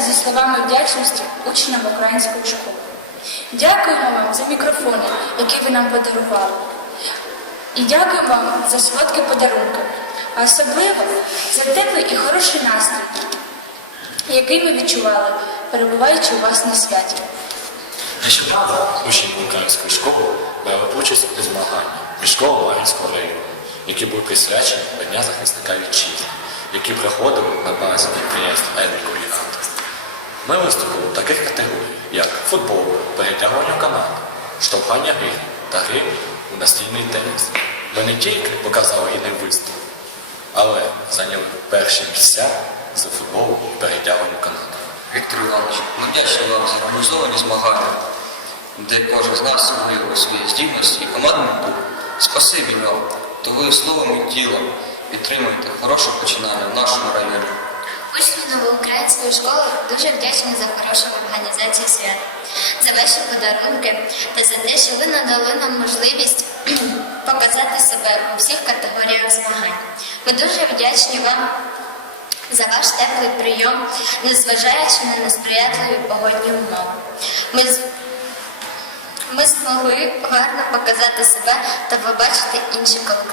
словами вдячності учням української школи. Дякуємо вам за мікрофони, які ви нам подарували. І дякуємо вам за солодкі подарунки, а особливо за теплий і хороший настрій, який ми відчували, перебуваючи у вас на святі. Нещодавно учні української школи брали участь у змаганнях між школами району, які були присвячені Дня захисника вітчизни, які проходили на базі підприємства «Едмікулінант». Ми виступили в таких категоріях, як футбол, перетягування канату, штовхання гри та гри у настільний теніс. Ми не тільки показали гідний виступ, але зайняли перші місця за футбол і перетягування канату. Віктор Іванович, ми вдячні вам за організовані змагання, де кожен з нас виявив свої здібності і командний дух. Спасибі вам, то ви словом і тілом підтримуєте хороше починання в нашому районі. Учні новоукраїнської школи дуже вдячні за хорошу організацію свят, за ваші подарунки та за те, що ви надали нам можливість показати себе у всіх категоріях змагань. Ми дуже вдячні вам за ваш теплий прийом, незважаючи на несприятливі погодні умови. Ми, ми змогли гарно показати себе та побачити інші колективи.